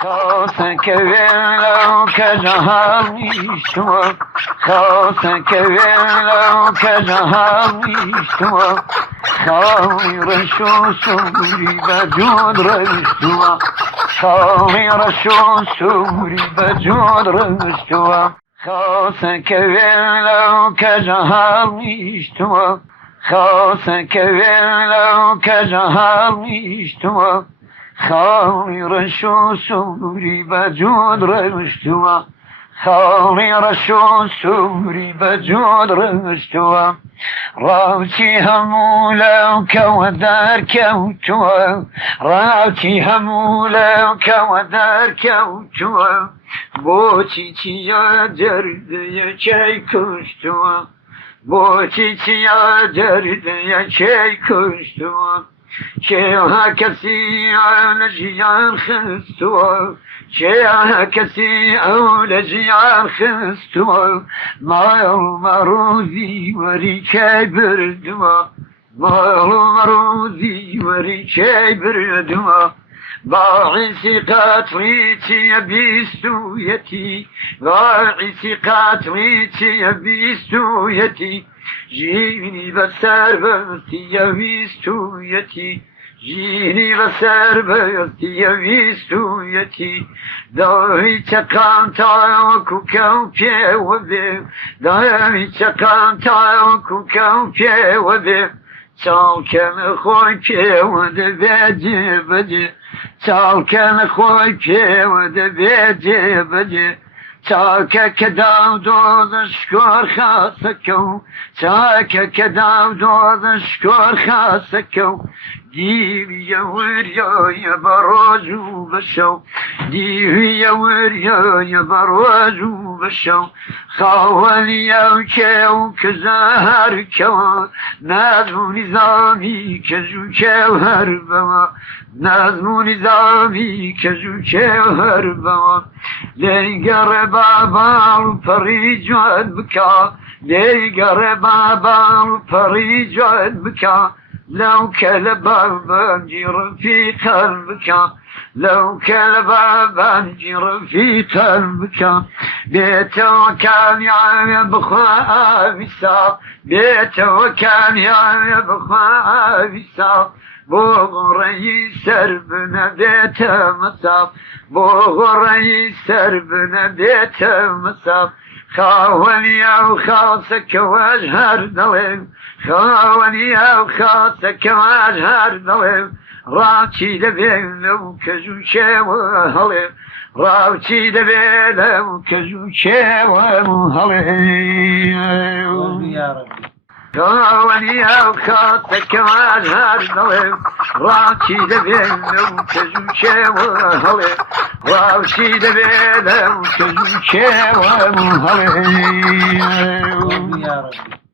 خاصك لو كجهاميشتوا خاصك لو كجهاميشتوا خاوي رشو سوري بجود رشتوا خاوي رشو سوري بجود رشتوا خاصك لو كجهاميشتوا خاصك لو كجهاميشتوا خاوي رشو سوري بجود رشتوا خاوي رشو سوري بجود رشتوا راوتي همولا وكودار كوتوا راوتي همولا وكودار كوتوا بوتي تيا درد يا شي كشتوا بوتي تيا درد يا شي كشتوا شيها كسي على جيان خستوا شيها كسي على جيان خستوا ما مروزي وريكاي بردوا ما مروزي وريكاي بردوا باعث قطريتي بيستويتي باعث قطريتي بيستويتي جيني بسر بستي بيستويتي جيني بسر بستي بيستويتي داوي تقام تاوكو كوكي وبي داوي تقام تاوكو كوكي وبي تاوكن خوي كي ودبيجي بجي تاوكن خوي كي ودبيجي بجي تاك كداو دود شكور خاصكو تاك كداو دود شكور خاصكو ديري يا وريا يا بروجو بشو ديري يا وريا يا بروجو بشو خاولي يا وكيو كزهر كوا نازم نظامي كزو كوهر بوا نازم نظامي كزو كوهر بوا ليقر بابا فريج بكا ليقر بابا فريج بكا لو كلبا جير في قلبك لو كلبا جير في قلبك بيت وكان يا بخوا بساق بيت وكان يا بخوا بساق بغري سربنا بيت مصاب بغري سربنا بيت مصاب خاولي وخاصك واجهر دليل خاولي وخاصك واجهر دليل راتي دبين لو كزوشي وهلي راتي دبين لو كزوشي وهلي يا ربي خاولي وخاصك واجهر دليل راتي دبين لو كزوشي وهلي راتي دبين لو كزوشي وهلي يا ربي